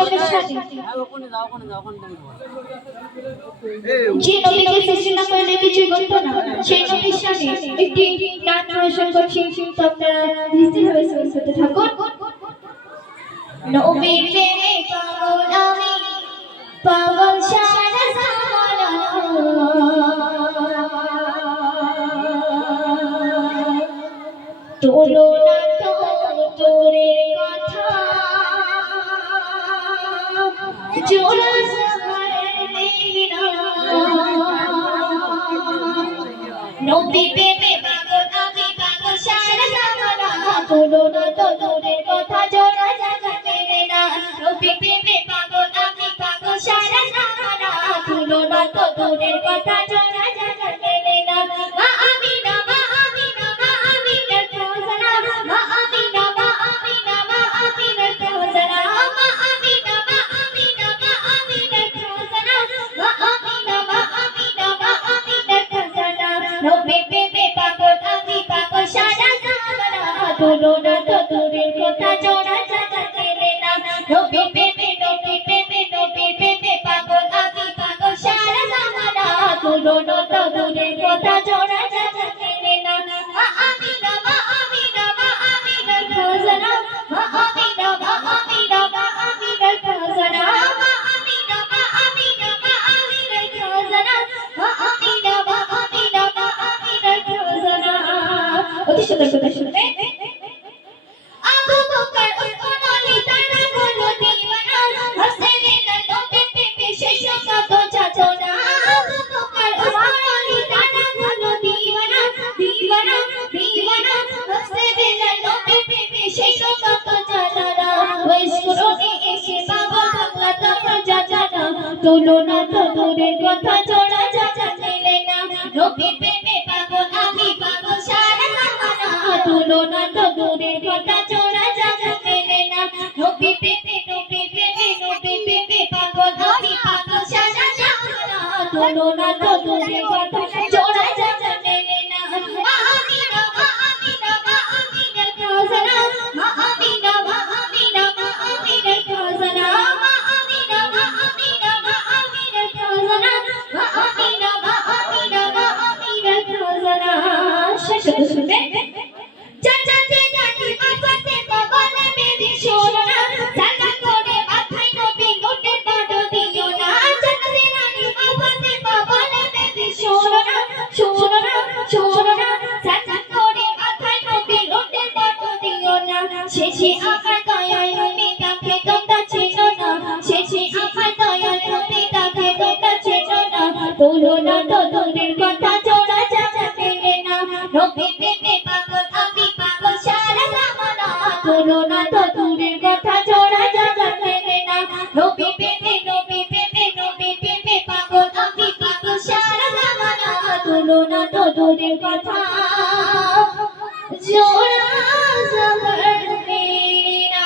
লোকের সাথে যে নবীকে সৃষ্টি না করলে কিছুই ঘটতো না, সেই নবীর সাথে একটি গান পরিবেশন করছি, তো আপনারা নিশ্চিতভাবে শুনতে থাকুন। নবীর প্রেমে পাগল আমি, পাগল সারা জামানা, তোলো না তো তোরের কথা, জোড়া নবী প্রেমে পাগল আমি, পাগল সারা জামানা, তোলো না তো তোরের কথা, জোড়া জায়গা মেলে না। নবী প্রেমে পাগল আমি, পাগল সারা জামানা, তোলো না তো তোরের কথা, জোড়া জায়গা মেলে না। মা আমিনা, মা আমিনা, মা আমিনার ফজনা, মা আমিনা, মা আমিনা, মা আমিনার ফজনা, মা আমিনা, মা আমিনা, মা আমিনার ফজনা, মা আমিনা, মা আমিনা, মা আমিনার ফজনা। নবী প্রেমে পাগল আমি, পাগল সারা জামানা, তোলো না তো তোরের কথা, জোড়া জায়গা মেলে না। নবী প্রেমে, নবী প্রেমে, নবী প্রেমে পাগল আমি, পাগল সারা জামানা, তোলো না তো তোরের কথা, জোড়া জায়গা মেলে না। মা আমিনা, মা আমিনা, মা আমিনার ফজনা, মা আমিনা, মা আমিনা, মা আমিনার ফজনা, মা আমিনা, মা আমিনা, মা আমিনার ফজনা, মা আমিনা, মা আমিনা, মা আমিনার ফজনা। অতি সুন্দর কথা শুনবে। আবু বকর ওসমান আলী তারা হলো দিওয়ানা, হাসেন নবী প্রেমে শেষ কত যাতনা। আবু বকর ওসমান আলী তারা হলো দিওয়ানা, দিওয়ানা, দিওয়ানা, হাসেন নবী প্রেমে শেষ কত যাতনা। ওইসকুরনি এসে বাবা বাংলা তার যাতনা, তোলো না তো তোরের কথা, জোড়া জায়গা মেলে না। নবী প্রেমে পাগল আমি, পাগল সারা জামানা, তোলো না তো তোরের কথা, জোড়া জায়গা মেলে না। নবী প্রেমে, নবী প্রেমে, নবী প্রেমে পাগল আমি, পাগল সারা জামানা, তোলো না তো তোরের কথা, জোড়া জায়গা মেলে না। মা আমিনা, মা আমিনা, মা আমিনার ফজনা, মা আমিনা, মা আমিনা, মা আমিনার ফজনা, মা আমিনা, মা আমিনা, মা আমিনার ফজনা, মা আমিনা, মা আমিনা, মা আমিনার ফজনা। শেষ শুনবে। চাচাতে জানি মাথাতে বাবালে মেরি সোনা, সালা করে মাথায় নবী নোটের বাড়ো দিও না। চাচাতে জানি মাথাতে বাবালে মেরি সোনা, সোনা, সোনা, সালা করে মাথায় নবী নোটের বাড়ো দিও না। শেষে আমার দয়াল নবী তাকে তোমরা চেনো না, শেষে আমার দয়াল নবী তাকে তোমরা চেনো না। তোলো না তো তোরের কথা, জোড়া জায়গা মেলে না। নবী প্রেমে পাগল আমি, পাগল সারা জামানা, তোলো না তো তোরের কথা, জোড়া জায়গা মেলে না। নবী প্রেমে, নবী প্রেমে, নবী প্রেমে পাগল আমি, পাগল সারা জামানা, তোলো না তো তোরের কথা, জোড়া জায়গা মেলে না।